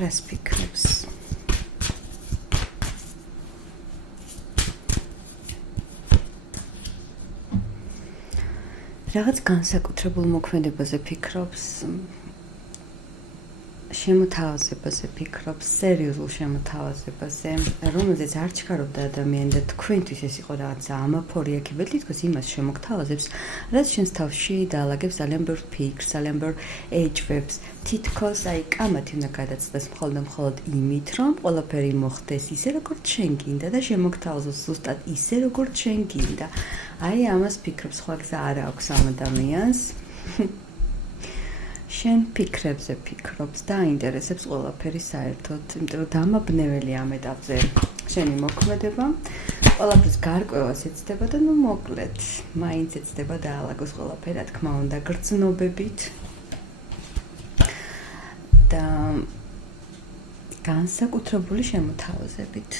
რას ფიქრობს? რაღაც განსაკუთრებულ მოქმედებაზე ფიქრობს, შემოთავაზებაზე ფიქრობს, სერიოზულ შემოთავაზებაზე, რომელზეც არ ჩქარობდა ადამიანი და თქვენთვის ეს იყო რაღაცა ამაფორია კიბე, თითქოს იმას შემოგთავაზებს, რაც შენს თავში დაალაგებს ძალიან ბევრ ფიქრს, ძალიან ბევრ ეჭვებს, თითქოს აი კამათი უნდა გადაწდეს მხოლოდ იმით, რომ ყველაფერი მოხდეს ისე, როგორც შენ გინდა და შემოგთავაზოს ზუსტად ისე, როგორც შენ გინდა. აი ამას ფიქრობს, სხვა გზა არ აქვს ამ ადამიანს. შენ ფიქრებზე ფიქრობს და აინტერესებს ყველაფერი საერთოდ, იმიტომ რომ დამაბნეველი ამ ეტაპზე შენი მოქმედება, ყველაფრის გარკვევას ეცდება და ნუ მოკლედ, მაინც ეცდება დაალაგოს ყველაფერი, რა თქმა უნდა, გრძნობებით და განსაკუთრებული შემოთავაზებით.